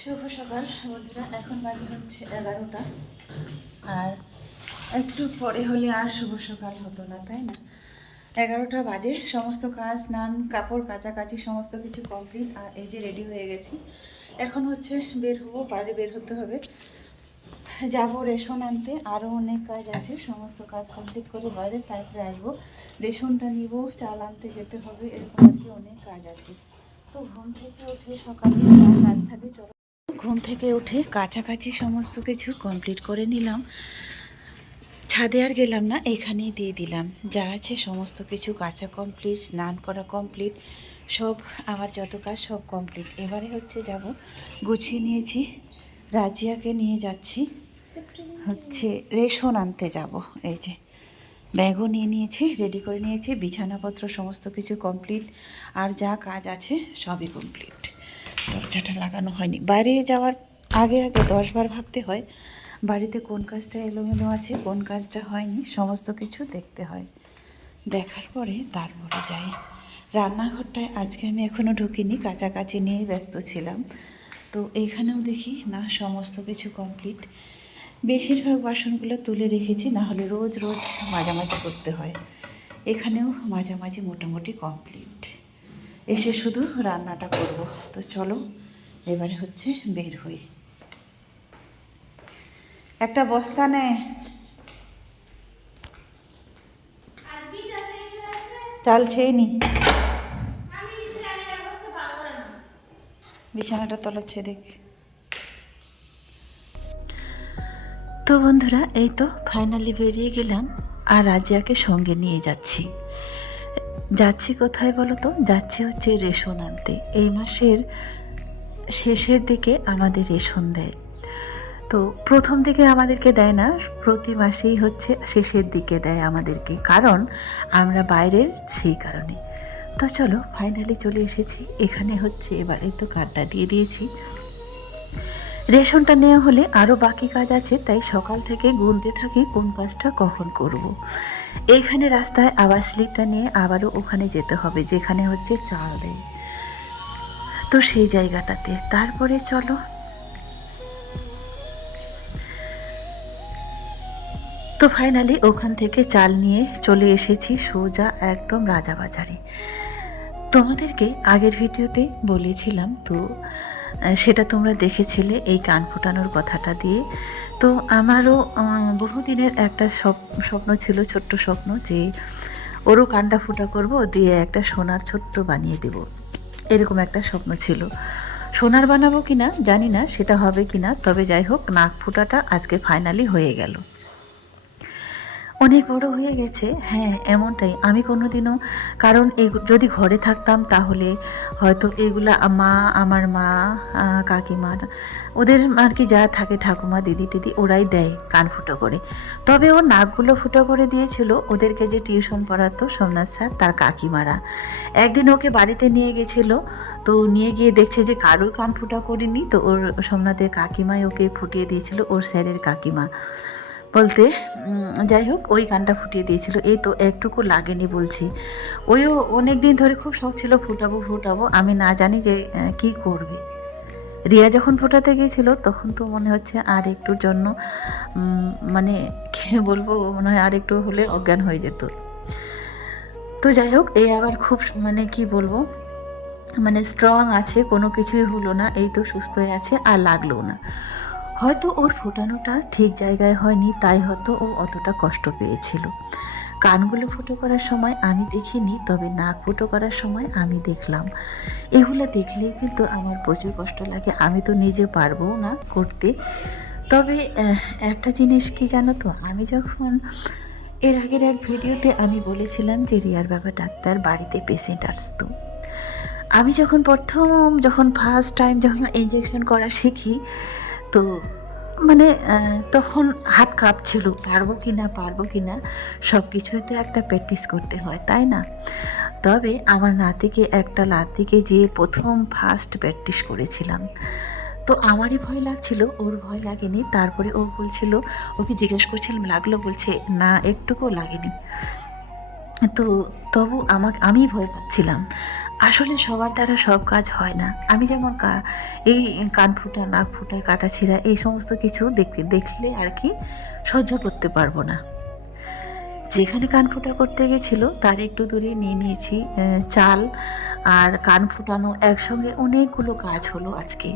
শুভ সকাল বন্ধুরা, এখন বাজে হচ্ছে এগারোটা। আর একটু পরে হলে আর শুভ সকাল হতো না, তাই না? এগারোটা বাজে, সমস্ত কাজ, স্নান, কাপড়, কাচাকাচি, সমস্ত কিছু কমপ্লিট, আর এই যে রেডি হয়ে গেছি। এখন হচ্ছে বের হব, বাইরে বের হতে হবে। যাব রেশন আনতে আরও অনেক কাজ আছে, সমস্ত কাজ কমপ্লিট করে বাইরে, তারপরে আসব। রেশনটা নিব, চাল আনতে যেতে হবে, এরকম আর কি অনেক কাজ আছে। তো ঘুম থেকে উঠে সকালে কাজ থাকে, চলো ঘুম থেকে উঠে কাছাকাছি সমস্ত কিছু কমপ্লিট করে নিলাম। ছাদে আর গেলাম না, এখানেই দিয়ে দিলাম। যা আছে সমস্ত কিছু, কাঁচা কমপ্লিট স্নান করা কমপ্লিট সব আমার যত কাজ সব কমপ্লিট এবারে হচ্ছে যাব, গুছিয়ে নিয়েছি, রাজিয়াকে নিয়ে যাচ্ছি। হচ্ছে রেশন আনতে যাব, এই যে। ব্যাগও নিয়ে নিয়েছি রেডি করে নিয়েছি, বিছানাপত্র সমস্ত কিছু কমপ্লিট আর যা কাজ আছে সবই কমপ্লিট দরজাটা লাগানো হয়নি। বাইরে যাওয়ার আগে আগে দশবার ভাবতে হয়, বাড়িতে কোন কাজটা এলোমেলো আছে, কোন কাজটা হয়নি, সমস্ত কিছু দেখতে হয়। দেখার পরে তারপরে যাই। রান্নাঘরটায় আজকে আমি এখনও ঢুকিনি, কাছাকাছি নিয়েই ব্যস্ত ছিলাম। তো এখানেও দেখি, না, সমস্ত কিছু কমপ্লিট বেশিরভাগ বাসনগুলো তুলে রেখেছি, না হলে রোজ রোজ মাঝামাঝি করতে হয়। এখানেও মাঝামাঝি মোটামুটি কমপ্লিট এসে শুধু রান্নাটা করব। তো চলো, এবারে হচ্ছে বের হই। একটা বস্তা নে। চাল ছেই নি। বিছানাটা তলাচ্ছে দেখ। তো বন্ধুরা, এই তো ফাইনালি বেরিয়ে গেলাম, আর রাজিয়াকে সঙ্গে নিয়ে যাচ্ছি। যাচ্ছি কোথায় বলো তো? যাচ্ছি হচ্ছে রেশন আনতে। এই মাসের শেষের দিকে আমাদের রেশন দেয়। তো প্রথম দিকে আমাদেরকে দেয় না, প্রতি মাসেই হচ্ছে শেষের দিকে দেয় আমাদেরকে। কারণ আমরা বাইরের সেই কারণে। তো চলো ফাইনালি চলে এসেছি। এখানে হচ্ছে এবারে তো কার্ডটা দিয়ে দিয়েছি। রেশনটা নেওয়া হলে আরও বাকি কাজ আছে, তাই সকাল থেকে গুনতে থাকি কোন কাজটা কখন করব। এইখানে রাস্তায় আবার স্লিপটা নিয়ে আবারও ওখানে যেতে হবে, যেখানে হচ্ছে চাল দেয়। তো সেই জায়গাটাতে। তারপরে চলো। তো ফাইনালি ওখান থেকে চাল নিয়ে চলে এসেছি সোজা একদম রাজাবাজারে। তোমাদেরকে আগের ভিডিওতে বলেছিলাম তো সেটা তোমরা দেখেছিলে এই কান ফোটানোর কথাটা দিয়ে। তো আমারও বহুদিনের একটা স্বপ- স্বপ্ন ছিল, ছোট্ট স্বপ্ন যে ওরও কানটা ফুটা করব, দিয়ে একটা সোনার ছোট্ট বানিয়ে দেব। এরকম একটা স্বপ্ন ছিল। সোনার বানাবো কিনা জানি না, সেটা হবে কিনা, তবে যাই হোক, নাক ফুটাটা আজকে ফাইনালি হয়ে গেল। অনেক বড় হয়ে গেছে। হ্যাঁ এমনটাই। আমি কোনোদিনও, কারণ এই যদি ঘরে থাকতাম তাহলে হয়তো এগুলা মা, আমার মা কাকিমার, ওদের আর কি যা থাকে ঠাকুমা, দিদি টিদি ওরাই দেয় কান ফুটো করে। তবে ও নাকগুলো ফুটো করে দিয়েছিল, ওদেরকে যে টিউশন পড়াতো সোমনাথ স্যার, তার কাকিমারা। একদিন ওকে বাড়িতে নিয়ে গেছিল, তো নিয়ে গিয়ে দেখছে যে কারোর কান ফুটা করেনি, তো ওর সোমনাথের কাকিমাই ওকে ফুটিয়ে দিয়েছিল, ওর স্যারের কাকিমা। বলতে যাই হোক, ওই গানটা ফুটিয়ে দিয়েছিল। এই তো একটুকু লাগেনি বলছি। ওইও অনেক দিন ধরে খুব শখ ছিল, ফুটাবো ফুটাবো। আমি না জানি যে কি করবে। রিয়া যখন ফোটাতে গিয়েছিল, তখন তো মনে হচ্ছে আর একটুর জন্য মানে কি বলব, মনে হয় আর একটু হলে অজ্ঞান হয়ে যেত। তো যাই হোক এই আবার খুব মানে কি বলব মানে স্ট্রং আছে, কোনো কিছুই হলো না। এই তো সুস্থ হয়ে আছে, আর লাগল না। হয়তো ওর ফোটানোটা ঠিক জায়গায় হয়নি, তাই হয়তো ও অতটা কষ্ট পেয়েছিল। কানগুলো ফুটো করার সময় আমি দেখিনি, তবে নাক ফুটো করার সময় আমি দেখলাম। এগুলো দেখলেই কিন্তু আমার প্রচুর কষ্ট লাগে, আমি তো নিজে পারব না করতে। তবে একটা জিনিস কি জানো তো, আমি যখন এর আগের এক ভিডিওতে আমি বলেছিলাম যে রিয়ার বাবা ডাক্তার, বাড়িতে পেশেন্ট আসতো। আমি যখন প্রথম, যখন ফার্স্ট টাইম যখন ইঞ্জেকশন করা শিখি তো মানে তখন হাত কাঁপছিল, পারব কি না পারব কি না সব কিছুই তো একটা প্র্যাকটিস করতে হয়, তাই না? তবে আমার নাতিকে, একটা লাতিকে যে প্রথম ফার্স্ট প্র্যাকটিস করেছিলাম। তো আমারই ভয় লাগছিল, ওর ভয় লাগেনি, তারপরে ও বলছিল, ওকে জিজ্ঞেস করছিলাম, লাগল, বলছে, না, একটুকুও লাগেনি। তো তবু আমাকে, আমি ভয় পাচ্ছিলাম। আসলে সবার দ্বারা সব কাজ হয় না। আমি যেমন এই কান ফুটা, নাক ফুটা কাটা ছিঁড়া, এই সমস্ত কিছু দেখতে, দেখলে আর কি সহ্য করতে পারব না। যেখানে কান ফুটা করতে গেছিল, তার একটু দূরে নিয়ে নিয়েছি চাল আর কান ফুটানো একসঙ্গে অনেকগুলো কাজ হলো আজকে।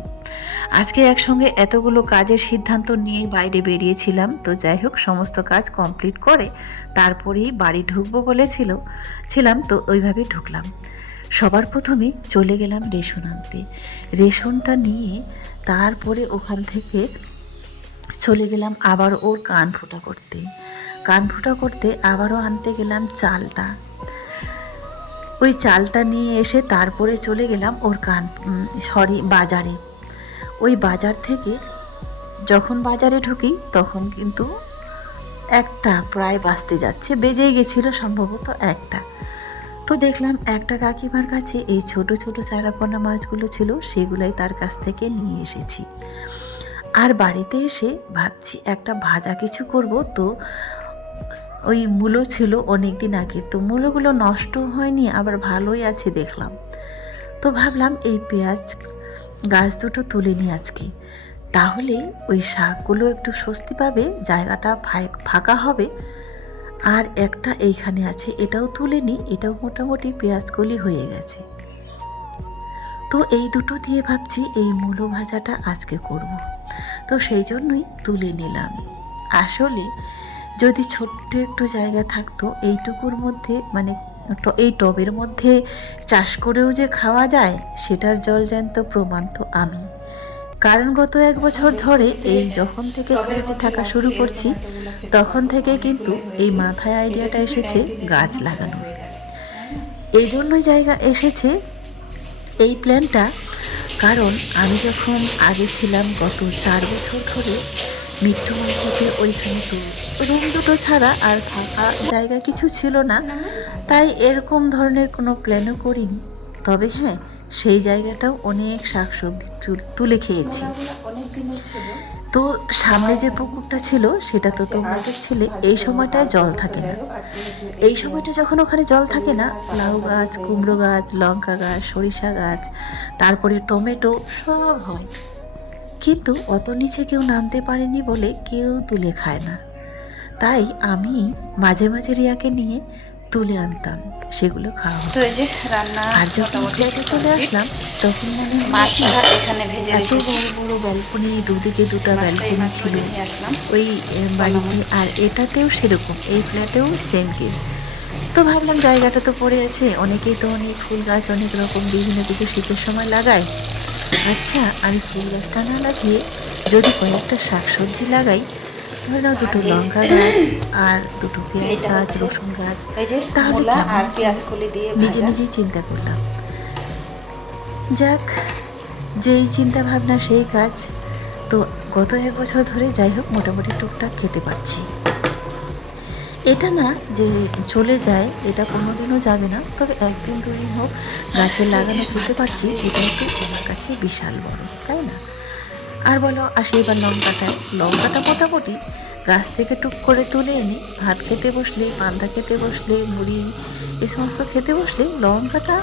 আজকে একসঙ্গে এতগুলো কাজের সিদ্ধান্ত নিয়ে বাইরে বেরিয়েছিলাম, তো যাই হোক, সমস্ত কাজ কমপ্লিট করে তারপরেই বাড়ি ঢুকবো বলেছিল, ছিলাম, তো ওইভাবে ঢুকলাম। সবার প্রথমে চলে গেলাম রেশন আনতে। রেশনটা নিয়ে তারপরে ওখান থেকে চলে গেলাম আবার ওর কান ফোটা করতে। কান ফোটা করতে আবারও আনতে গেলাম চালটা। ওই চালটা নিয়ে এসে তারপরে চলে গেলাম ওর কান সরি, বাজারে। ওই বাজার থেকে যখন বাজারে ঢুকি তখন কিন্তু একটা প্রায় বাঁচতে যাচ্ছে, বেজেই গেছিল সম্ভবত একটা। তো দেখলাম একটা কাকিমার কাছে এই ছোট ছোট চারাপোনা মাছগুলো ছিল, সেগুলাই তার কাছ থেকে নিয়ে এসেছি। আর বাড়িতে এসে ভাবছি একটা ভাজা কিছু করব তো, ওই মূলো ছিল অনেক দিন আগের, তো মূলোগুলো নষ্ট হয়নি, আবার ভালোই আছে দেখলাম। তো ভাবলাম এই পেঁয়াজ গাছ দুটো তুলে নিই আজকে। তাহলে ওই শাকগুলো একটু স্বস্তি পাবে, জায়গাটা ফাঁক- ফাঁকা হবে। আর একটা এইখানে আছে, এটাও তুলে নিই এটাও মোটামুটি পেঁয়াজকলি হয়ে গেছে। তো এই দুটো দিয়ে ভাবছি এই মূলো ভাজাটা আজকে করব। তো সেই জন্যই তুলে নিলাম। আসলে যদি ছোট্ট একটু জায়গা থাকতো, এইটুকুর মধ্যে মানে এই টবের মধ্যে চাষ করেও যে খাওয়া যায়, সেটার জলজ্যান্ত প্রমাণ তো আমি। কারণ গত এক বছর ধরে এই যখন থেকে ফ্ল্যাটে থাকা শুরু করছি, তখন থেকে কিন্তু এই মাথায় আইডিয়াটা এসেছে গাছ লাগানোর। এই জন্যই জায়গা এসেছে এই প্ল্যানটা, কারণ আমি যখন আগে ছিলাম গত চার বছর ধরে মৃত্যু মাঝে ওইখানে তো রুম দুটো ছাড়া আর ফাঁকা জায়গা কিছু ছিল না, তাই এরকম ধরনের কোনো প্ল্যানও করিনি। তবে হ্যাঁ সেই জায়গাটাও অনেক শাকসবজি তুল- খেয়েছি। তো সামনে যে পুকুরটা ছিল, সেটা তো তোমরা দেখছিলে এই সময়টায় জল থাকে না। এই সময়টা যখন ওখানে জল থাকে না, লাউ গাছ, কুমড়ো গাছ, লঙ্কা গাছ, সরিষা গাছ, তারপরে টমেটো, সব হয়। কিন্তু অত নিচে কেউ নামতে পারেনি বলে কেউ তুলে খায় না। তাই আমি মাঝে মাঝে রিয়াকে নিয়ে তুলে আনতাম সেগুলো খাওয়া হতো। যে রান্না আর যখন ফ্ল্যাটে চলে আসলাম তখন মানে এখানে ভেজে এত বড় বড় ব্যালকনি দুদিকে দুটো ব্যালকনি ছিল। ওই বাড়িতে আর এটাতেও সেরকম এই ফ্ল্যাটেও সেম কেস তো ভাবলাম জায়গাটা তো পড়ে আছে অনেকেই তো অনেক ফুল গাছ অনেক রকম বিভিন্ন কিছু শীতের সময় লাগায়। আচ্ছা আমি ফুল গাছটা না লাগিয়ে যদি কয়েকটা শাকসবজি লাগাই ধরে নাও দুটো আর এই লঙ্কা গাছ আর দুটো পেঁয়াজ গাছ রসুন গাছ। তাহলে আর পেঁয়াজ কলি দিয়ে নিজে নিজেই চিন্তা করলাম। যাক যেই চিন্তা ভাবনা সেই কাজ। তো গত এক বছর ধরে যাই হোক মোটামুটি টুকটাক খেতে পারছি। এটা না যে চলে যায় এটা কোনোদিনও যাবে না। তবে একদিন দুদিন হোক গাছে লাগানো খেতে পারছি এটাই তো আমার কাছে বিশাল বড় তাই না? আর বলো, আসি এবার লঙ্কাটা লঙ্কাটা মোটামুটি গাছ থেকে টুক করে তুলে এনে ভাত খেতে বসলে, পান্তা খেতে বসলে, মুড়ি, এ সমস্ত খেতে বসলে লঙ্কাটা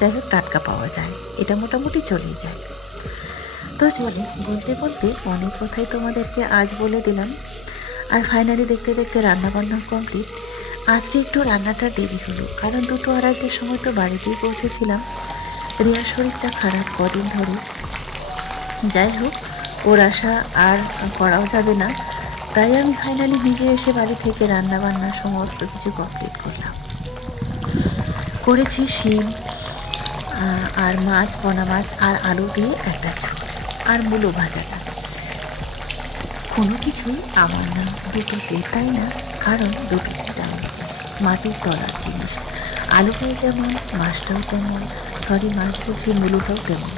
যাই হোক টাটকা পাওয়া যায়। এটা মোটামুটি চলেই যায়। তো চলে, বলতে বলতে অনেক কথাই তোমাদেরকে আজ বলে দিলাম। আর ফাইনালি দেখতে দেখতে রান্না বান্না কমপ্লিট আজকে একটু রান্নাটা দেরি হলো, কারণ দুটো আড়াইটের সময় তো বাড়িতেই পৌঁছেছিলাম। রিয়ার শরীরটা খারাপ কদিন ধরে। যাই হোক, ওর আশা আর করাও যাবে না। তাই আমি ফাইনালি নিজে এসে বাড়ি থেকে রান্না বান্না সমস্ত কিছু কমপ্লিট করলাম। করেছি শিম আর মাছ পোনা মাছ, আর আলু দিয়ে একটা ঝোল, আর মূলো ভাজাটা কোনো কিছুই আমার না দুটোতে তাই না? কারণ দুটোতে দাম মাটির তলার জিনিস, আলুটাও যেমন, মাছটাও তেমন সরি মাছ বলছি মূলোটাও তেমন।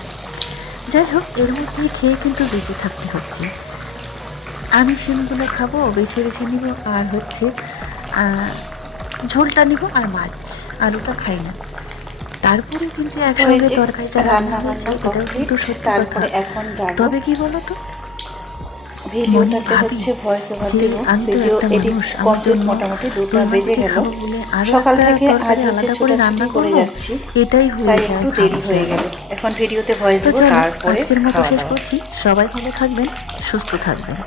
যাই হোক এর মধ্যে খেয়ে কিন্তু বেঁচে থাকতে হচ্ছে। আমি শিমগুলো খাব বেছে রেখে নিব আর হচ্ছে আহ, ঝোলটা নিব আর মাছ আলুটা খাই না। তারপরে কিন্তু একসঙ্গে তরকারিটা রান্না কিন্তু সত্যি তারপরে কথা তবে কি বলো তো ভিডিওটাতে হচ্ছে ভয়েস ওভার দেব ভিডিও এডিট কমপ্লিট মোটামুটি দুটো বেজে গেল। সকাল থেকে আজ হচ্ছে রান্না ছোটাছুটি করে যাচ্ছি এটাই তাই একটু দেরি হয়ে গেল। এখন ভিডিওতে ভয়েস দেবো তারপরে আজকের মতো শেষ করছি। সবাই ভালো থাকবেন সুস্থ থাকবেন।